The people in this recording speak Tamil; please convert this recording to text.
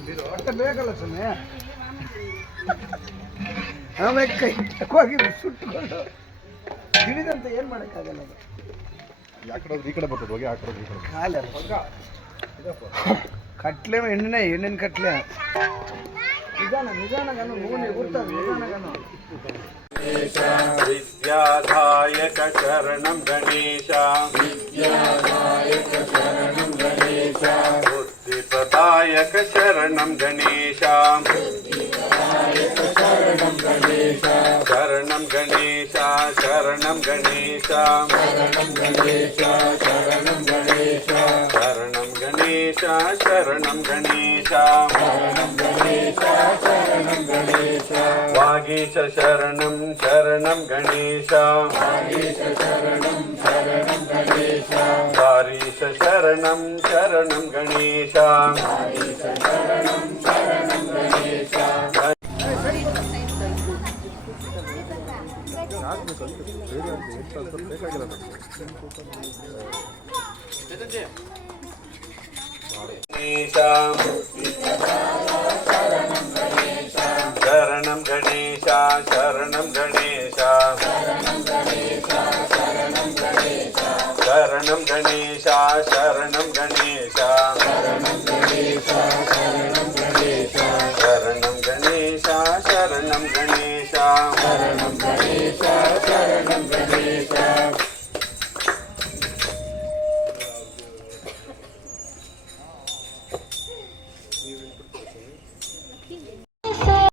ಇದ್ದು ಬೇಕಲ್ಲ ಸುಮ್ಮನೆ ಆಮೇಲೆ ಕೈ ಹೋಗಿ ಸುಟ್ಟುಕೊಂಡು ಹಿಡಿದಂತ ಏನು ಮಾಡೋಕ್ಕಾಗಲ್ಲ ಅದು. ಆ ಕಡೆ ಈ ಕಡೆ ಬರ್ತದೆ ಹೋಗಿ ಆ ಈ ಕಡೆ ಕಾಲ ಕಟ್ಲೆ ಎಣ್ಣೆ ಎಣ್ಣಿನ ಕಟ್ಲೆ. ನಿಧಾನ ನಿಧಾನ ನೂನೆ ಗೊತ್ತಾಗ ವಿದ್ಯಾಧಾಯಕ ಶರಣಂ ಗಣೇಶ. ವಿದ್ಯಾ விநாயக சரணம் கணேஷாம். சரணம் கணேஷா சரணம் கணேஷாம். சரணம் கணேஷா சரணம் கணேஷா. சரணம் கணேஷா வாகீஷ சரணம் சரணம் கணேஷா. சரணம் சரணம் கணேஷா சரணம் கணேஷா சரணம் கணேஷா சரணம் கணேசா சரணம் கணேசா. சரணம் கணேசா சரணம் கணேசா. சரணம் கணேசா சரணம் கணேசா